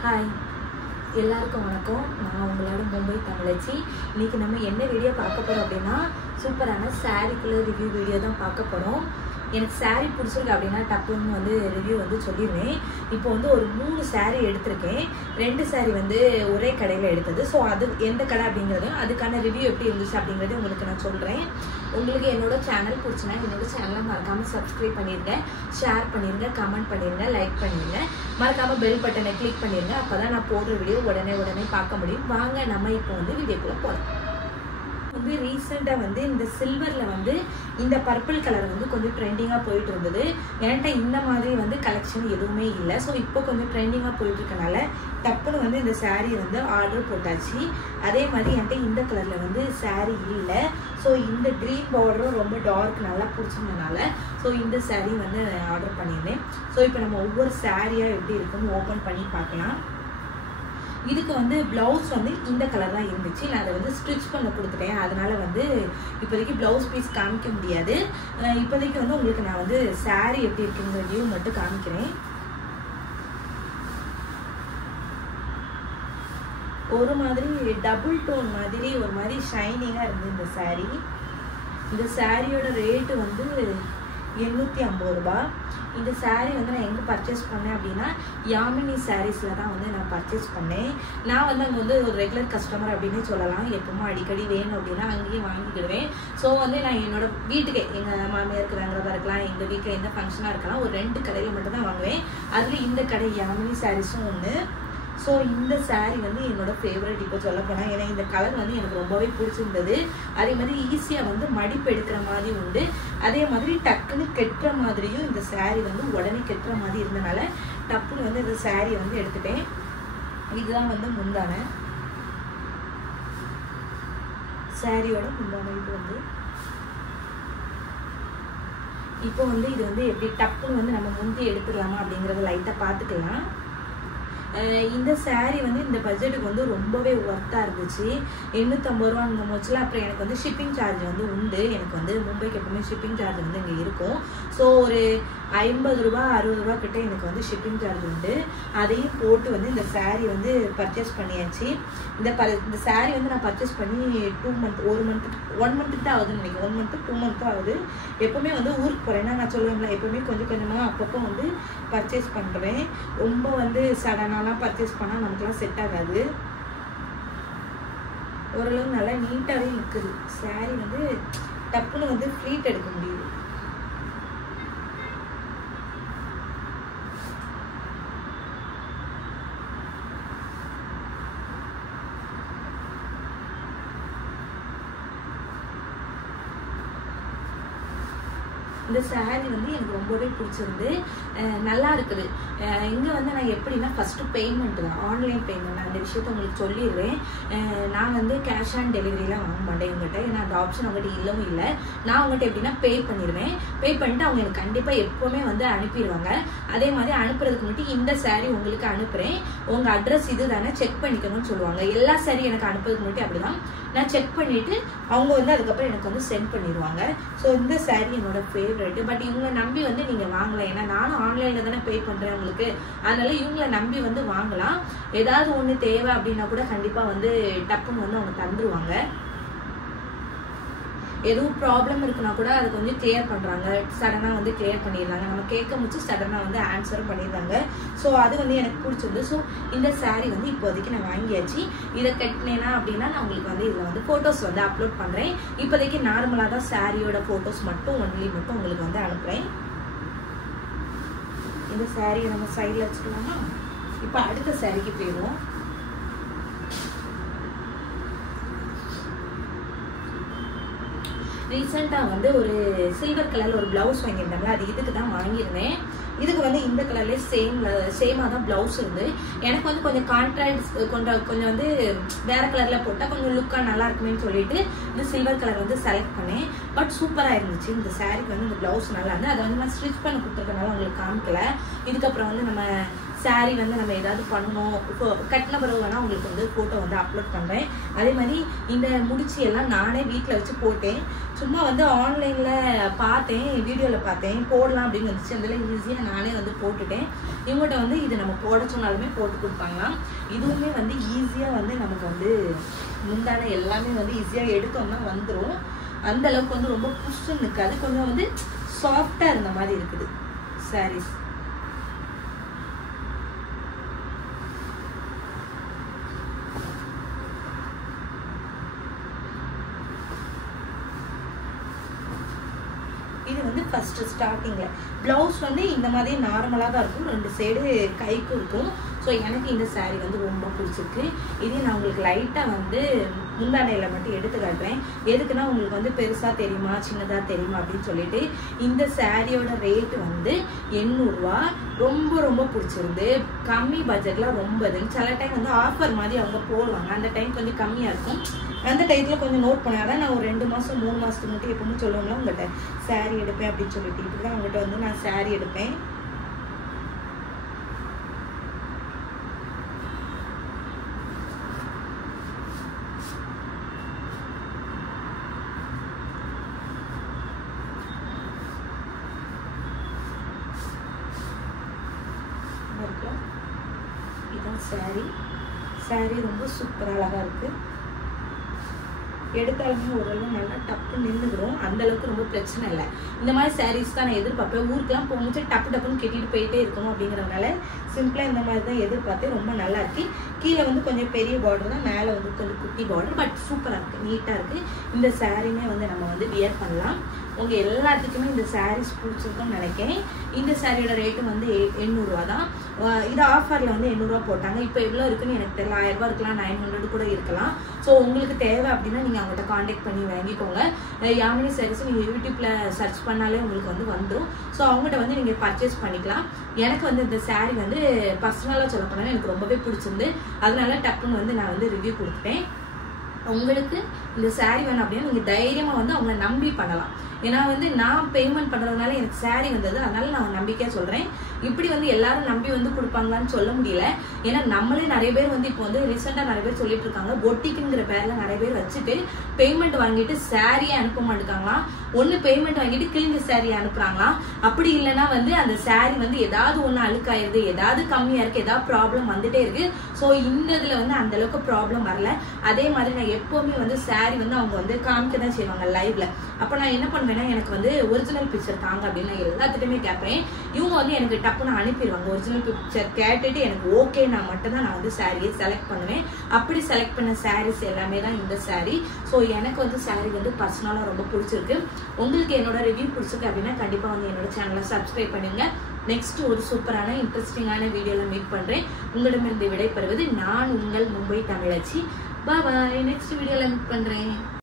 Hi எல்லாருக்கும் வணக்கம். நான் உங்களோட மும்பை தமிழச்சி. இன்றைக்கி நம்ம என்ன வீடியோ பார்க்க போகிறோம் அப்படின்னா, சூப்பரான சாரீக்குள்ள ரிவ்யூ வீடியோ தான் பார்க்க போகிறோம். எனக்கு சாரீ பிடிச்சிருக்கு அப்படின்னா டப்புன்னு ரிவ்யூ சொல்லிடுவேன். இப்போ ஒரு 3 சாரீ எடுத்திருக்கேன். 2 சாரீ ஒரே கடையில் எடுத்தது. ஸோ அது எந்த கடை அப்படிங்கிறதும் அதுக்கான ரிவ்யூ எப்படி இருந்துச்சு அப்படிங்கிறது உங்களுக்கு நான் சொல்கிறேன். உங்களுக்கு என்னோட சேனல் பிடிச்சினா என்னோட சேனலை மறக்காமல் சப்ஸ்கிரைப் பண்ணிடுங்க, ஷேர் பண்ணிடுங்க, கமெண்ட் பண்ணிடுங்க, லைக் பண்ணிடுங்க, மறக்காமல் பெல் பட்டனை கிளிக் பண்ணிடுங்க. அப்போ தான் நான் போடுற வீடியோ உடனே பார்க்க முடியும். வாங்க நம்ம இப்போ வீடியோக்குள்ளே போகலாம். ரீசெண்டாக இந்த சில்வரில் இந்த பர்பிள் கலர் கொஞ்சம் ட்ரெண்டிங்காக போயிட்டு இருந்தது. என்கிட்ட இந்த மாதிரி கலெக்ஷன் எதுவுமே இல்லை. ஸோ இப்போ கொஞ்சம் ட்ரெண்டிங்காக போயிட்டு இருக்கனால டப்புன்னு இந்த சாரீ ஆர்டர் போட்டாச்சு. அதே மாதிரி என்கிட்ட இந்த கலரில் சாரீ இல்லை. ஸோ இந்த க்ரீன் பார்டரும் ரொம்ப டார்க் நல்லா பிடிச்சிருந்தனால ஸோ இந்த சாரீ ஆர்டர் பண்ணியிருந்தேன். ஸோ இப்போ நம்ம ஒவ்வொரு சாரியாக எப்படி இருக்குன்னு ஓப்பன் பண்ணி பார்க்கலாம். இதுக்கு ப்ளவுஸ் இந்த கலர் தான் இருந்துச்சு. நான் அதை ஸ்டிச் பண்ண கொடுத்துட்டேன். அதனால இப்போதைக்கு ப்ளவுஸ் பீஸ் காமிக்க முடியாது. இப்போதைக்கு உங்களுக்கு நான் சாரீ எப்படி இருக்குங்கிற வியூ மட்டும் காமிக்கிறேன். ஒரு மாதிரி டபுள் டோன் மாதிரி ஒரு மாதிரி ஷைனிங்காக இருந்தது இந்த சாரீ. இந்த சாரியோட ரேட்டு 850 ரூபா. இந்த சாரீ நான் எங்கே பர்ச்சேஸ் பண்ணேன் அப்படின்னா யாமினி சாரீஸில் தான் நான் பர்ச்சேஸ் பண்ணேன். நான் அங்கே ஒரு ரெகுலர் கஸ்டமர் அப்படின்னு சொல்லலாம். எப்பவுமே அடிக்கடி வேணும் அப்படின்னா அங்கேயே வாங்கிக்கிடுவேன். ஸோ நான் என்னோட வீட்டுக்கு எங்கள் மாமியாருக்கு வாங்குறதா இருக்கலாம், எங்கள் வீட்டில் எந்த ஃபங்க்ஷனாக இருக்கலாம், ஒரு 2 கடையில் மட்டும் தான் வாங்குவேன். அதில் இந்த கடை யாமினி சாரீஸும் ஒன்று. ஸோ இந்த சாரீ என்னோட ஃபேவரட். இப்போ சொல்ல போனால் ஏன்னா இந்த கலர் எனக்கு ரொம்பவே பிடிச்சிருந்தது. அதே மாதிரி ஈஸியாக மடிப்பு எடுக்கிற மாதிரி உண்டு. அதே மாதிரி டக்குன்னு கெட்டுற மாதிரியும் இந்த சாரீ உடனே கெட்டுற மாதிரி இருந்தனால டப்புன்னு இந்த சாரீ எடுத்துட்டேன். இதுதான் முந்தான சாரியோட முந்தான. இது இப்போ இது எப்படி டப்புன்னு நம்ம முந்தி எடுத்துக்கலாமா அப்படிங்கிறத லைட்டாக பார்த்துக்கலாம். இந்த சாரீ இந்த பட்ஜெட்டுக்கு ரொம்பவே ஒர்த்தாக இருந்துச்சு. 850 ரூபாங்க போச்சுல. அப்புறம் எனக்கு ஷிப்பிங் சார்ஜ் உண்டு. எனக்கு மும்பைக்கு எப்பவுமே ஷிப்பிங் சார்ஜ் இங்கே இருக்கும். ஸோ ஒரு 50 ரூபா 60 ரூபா கிட்ட எனக்கு ஷிப்பிங் சார்ஜ் உண்டு. அதையும் போட்டு இந்த சாரீ பர்ச்சேஸ் பண்ணியாச்சு. இந்த சாரீ நான் பர்ச்சேஸ் பண்ணி 2 மந்த் 1 மந்த்துக்கு தான் ஆகுதுன்னு நினைக்கிறேன். 1 மந்த்து 2 மந்த் ஆகுது. எப்பவுமே ஊருக்கு போகிறேன்னா நான் சொல்லுவேன்ல, எப்பவுமே கொஞ்சம் கொஞ்சமாக அப்பப்போ பர்ச்சேஸ் பண்ணுறேன். ரொம்ப சடனாலாம் பர்ச்சேஸ் பண்ணால் நமக்குலாம் செட் ஆகாது. ஓரளவு நல்லா நீட்டாகவே இருக்குது சாரீ. டப்புன்னு ஃப்ளீட் எடுக்க முடியுது. இந்த சாரீ எனக்கு ரொம்பவே பிடிச்சிருந்து நல்லா இருக்குது. இங்கே நான் எப்படின்னா ஃபஸ்ட்டு பேமெண்ட் தான், ஆன்லைன் பேமெண்ட். நான் அந்த விஷயத்த உங்களுக்கு சொல்லிடுறேன். நான் கேஷ் ஆன் டெலிவரிலாம் வாங்க மாட்டேன் உங்கள்கிட்ட. ஏன்னா அந்த ஆப்ஷன் அவங்ககிட்ட இல்லவும் இல்லை. நான் உங்கள்கிட்ட எப்படின்னா பே பண்ணிடுவேன். பே பண்ணிட்டு அவங்க எனக்கு கண்டிப்பாக எப்போவுமே அனுப்பிடுவாங்க. அதே மாதிரி அனுப்புறதுக்கு முன்னாடி இந்த சாரீ உங்களுக்கு அனுப்புகிறேன், உங்கள் அட்ரஸ் இது தானே செக் பண்ணிக்கணும்னு சொல்லுவாங்க. எல்லா சாரீ எனக்கு அனுப்புறதுக்கு முன்னாடி அப்படி தான் நான் செக் பண்ணிவிட்டு அவங்க அதுக்கப்புறம் எனக்கு சென்ட் பண்ணிடுவாங்க. ஸோ இந்த சாரீ என்னோட ஃபேவரெட். பட் இவங்களை நம்பி நீங்கள் வாங்கலாம். ஏன்னா நானும் ஆன்லைனில் தானே பே பண்ணுறேன் உங்களுக்கு. அதனால இவங்களை நம்பி வாங்கலாம். ஏதாவது ஒன்று தேவை அப்படின்னா கூட கண்டிப்பாக டப்புன்னு அவங்க தந்துருவாங்க. எதுவும் ப்ராப்ளம் இருக்குன்னா கூட அது கொஞ்சம் கிளியர் பண்ணுறாங்க. சடனாக கிளியர் பண்ணிடுறாங்க. நம்ம கேட்க முடிச்சு சடனாக ஆன்சரும் பண்ணிடுறாங்க. ஸோ அது எனக்கு பிடிச்சிருந்து. ஸோ இந்த சாரீ இப்போதைக்கு நான் வாங்கியாச்சு. இதை கட்டினேன்னா அப்படின்னா நான் உங்களுக்கு இதில் ஃபோட்டோஸ் அப்லோட் பண்ணுறேன். இப்போதைக்கு நார்மலாக தான் சாரியோட ஃபோட்டோஸ் மட்டும் உங்களுக்கு அனுப்புகிறேன். இந்த சாரியை நம்ம சைடில் வச்சுக்கலாமா? இப்போ அடுத்த சாரிக்கு போயிடுவோம். ரீசெண்டாக ஒரு சில்வர் கலரில் ஒரு ப்ளவுஸ் வாங்கியிருந்தாங்களா, அது இதுக்கு தான் வாங்கியிருந்தேன். இதுக்கு இந்த கலர்லேயே சேமாக தான் ப்ளவுஸ் இருந்து. எனக்கு கொஞ்சம் கான்ட்ராஸ்ட் கொஞ்சம் வேற கலரில் போட்டால் கொஞ்சம் லுக்காக நல்லா இருக்குமேன்னு சொல்லிட்டு இந்த சில்வர் கலர் செலக்ட் பண்ணேன். பட் சூப்பராக இருந்துச்சு. இந்த சாரீக்கு இந்த ப்ளவுஸ் நல்லா இருந்து. அதை நான் ஸ்டிச் பண்ண கொடுத்துருக்கனால உங்களுக்கு காமிக்கல. இதுக்கப்புறம் நம்ம சாரீ வந்து நம்ம ஏதாவது பண்ணணும் கட்டின பிறகு வேணால் உங்களுக்கு வந்து ஃபோட்டோ வந்து அப்லோட் பண்ணுறேன். அதே மாதிரி இந்த முடிச்சு எல்லாம் நானே வீட்டில் வச்சு போட்டேன். சும்மா வந்து ஆன்லைனில் பார்த்தேன், வீடியோவில் பார்த்தேன், போடலாம் அப்படின்னு வந்துச்சு. அதில் ஈஸியாக நானே வந்து போட்டுட்டேன். இவங்கள்ட்ட வந்து இது நம்ம போட சொன்னாலுமே போட்டு கொடுப்பாங்களாம். இதுவுமே வந்து ஈஸியாக வந்து நமக்கு வந்து முந்தான எல்லாமே வந்து ஈஸியாக எடுத்தோம்னா வந்துடும். அந்த அளவுக்கு வந்து ரொம்ப புஷ்ஷுன்னு இருக்காது, கொஞ்சம் வந்து சாஃப்டாக இருந்த மாதிரி இருக்குது சாரீஸ். இது வந்து ஃபர்ஸ்ட் ஸ்டார்டிங்ல பிளவுஸ் வந்து இந்த மாதிரி நார்மலாக தான் இருக்கும், 2 சைடு கைக்கு இருக்கும். ஸோ எனக்கு இந்த சாரீ வந்து ரொம்ப பிடிச்சிருக்கு. இதே நான் உங்களுக்கு லைட்டாக வந்து முந்தானையில் மட்டும் எடுத்து காட்டுறேன். எதுக்குன்னா உங்களுக்கு வந்து பெருசாக தெரியுமா சின்னதாக தெரியுமா அப்படின்னு சொல்லிட்டு. இந்த சாரியோட ரேட்டு வந்து 800 ரூபா. ரொம்ப ரொம்ப பிடிச்சிருந்து. கம்மி பட்ஜெட்லாம் ரொம்ப இது. சில டைம் வந்து ஆஃபர் மாதிரி அவங்க போடுவாங்க, அந்த டைம் கொஞ்சம் கம்மியாக இருக்கும். அந்த டைத்தில் கொஞ்சம் நோட் பண்ணாதான் நான் ஒரு 2 மாதம் 3 மாதத்துக்கு மட்டும் எப்பவுமே சொல்லுவோம்னா உங்கள்கிட்ட சாரீ எடுப்பேன் அப்படின்னு சொல்லிட்டு. இப்படி தான் உங்கள்கிட்ட வந்து நான் சாரீ எடுப்பேன். இதுதான் சாரீ ரொம்ப சூப்பராக அழகாக இருக்குது. எடுத்தாலுமே ஓரளவு நல்லா டப்பு நின்றுடும், அந்த அளவுக்கு ரொம்ப பிரச்சனை இல்லை. இந்த மாதிரி சாரீஸ் தான் நான் எதிர்பார்ப்பேன். ஊருக்குலாம் போகும்போது டப்பு டப்புன்னு கட்டிட்டு போயிட்டே இருக்கணும் அப்படிங்கிறதுனால சிம்பிளாக இந்த மாதிரி தான் எதிர்பார்த்தேன். ரொம்ப நல்லா இருக்கு. கீழே வந்து கொஞ்சம் பெரிய பார்டர் தான், மேலே வந்து கொஞ்சம் குட்டி பார்டர், பட் சூப்பராக இருக்குது, நீட்டாக இருக்குது. இந்த சாரீமே வந்து நம்ம வந்து வியர் பண்ணலாம். உங்கள் எல்லாத்துக்குமே இந்த சாரீஸ் பிடிச்சிருக்குன்னு நினைக்கிறேன். இந்த சாரியோட ரேட்டு வந்து 800 ரூபா தான். இது ஆஃபரில் வந்து 800 ரூபா போட்டாங்க. இப்போ எவ்வளோ இருக்குன்னு எனக்கு தெரியல, 1000 ரூபா இருக்கலாம், 900 கூட இருக்கலாம். ஸோ உங்களுக்கு தேவை அப்படின்னா நீங்கள் அவங்கள்ட்ட காண்டாக்ட் பண்ணி வாங்கிக்கோங்க. யாமினி சாரீஸ் நீங்கள் யூடியூப்பில் சர்ச் பண்ணாலே உங்களுக்கு வந்து வந்துடும். ஸோ அவங்கள்ட்ட வந்து நீங்கள் பர்ச்சேஸ் பண்ணிக்கலாம். எனக்கு வந்து இந்த சாரீ வந்து பர்சனலாக சொல்ல போனால் எனக்கு ரொம்பவே பிடிச்சிருந்து, அதனால டப்புன்னு வந்து நான் வந்து ரிவ்யூ கொடுத்துட்டேன். உங்களுக்கு இந்த சாரீ வேணும் அப்படின்னா நீங்கள் தைரியமாக வந்து அவங்கள நம்பி பண்ணலாம். ஏன்னா வந்து நான் பேமெண்ட் பண்ணுறதுனால எனக்கு சாரீ வந்தது, அதனால நான் நம்பிக்கையாக சொல்கிறேன். இப்படி வந்து எல்லாரும் நம்பி வந்து கொடுப்பாங்களான்னு சொல்ல முடியல. ஏன்னா நம்மளே நிறைய பேர் வந்து இப்போ வந்து ரீசெண்டாக நிறைய பேர் சொல்லிட்டு இருக்காங்க, பொட்டிக்குங்கிற பேரில் நிறைய பேர் வச்சுட்டு பேமெண்ட் வாங்கிட்டு சாரியே அனுப்ப மாட்டேங்காங்களாம். ஒன்று பேமெண்ட் வாங்கிட்டு கிழிஞ்ச சாரியை அனுப்புகிறாங்களாம். அப்படி இல்லைன்னா வந்து அந்த சாரீ வந்து ஏதாவது ஒன்று அழுக்காயிருது, ஏதாவது கம்மியாக இருக்குது, ஏதாவது ப்ராப்ளம் வந்துட்டே இருக்குது. ஸோ இந்த இதில் வந்து அந்தளவுக்கு ப்ராப்ளம் வரல. அதே மாதிரி நான் எப்போவுமே வந்து சாரீ வந்து அவங்க வந்து காமிக்க தான் செய்வாங்க லைவ்ல. அப்போ நான் என்ன பண்ணுவேன்னா, எனக்கு வந்து ஒரிஜினல் பிக்சர் தாங்க அப்படின்னு நான் எல்லாத்துட்டையுமே கேட்பேன். இவங்க வந்து எனக்கு டப்புன்னு அனுப்பிடுவாங்க. ஒரிஜினல் பிக்சர் கேட்டுட்டு எனக்கு ஓகே நான் மட்டும் தான் நான் வந்து சாரியை செலக்ட் பண்ணுவேன். அப்படி செலக்ட் பண்ண சாரீஸ் எல்லாமே தான் இந்த சாரீ. ஸோ எனக்கு வந்து சாரீ வந்து பர்சனலாக ரொம்ப பிடிச்சிருக்கு. உங்களுக்கு என்னோட ரிவ்யூ பிடிச்சிருக்கு அப்படின்னா கண்டிப்பாக வந்து என்னோட சேனலை சப்ஸ்கிரைப் பண்ணுங்க. நெக்ஸ்ட் ஒரு சூப்பரான இன்ட்ரெஸ்டிங்கான வீடியோவில் மீட் பண்ணுறேன். உங்களிடமிருந்து விடைபெறுவது நான் உங்கள் மும்பை தமிழச்சி. பாய். நெக்ஸ்ட் வீடியோவில் மீட் பண்ணுறேன்.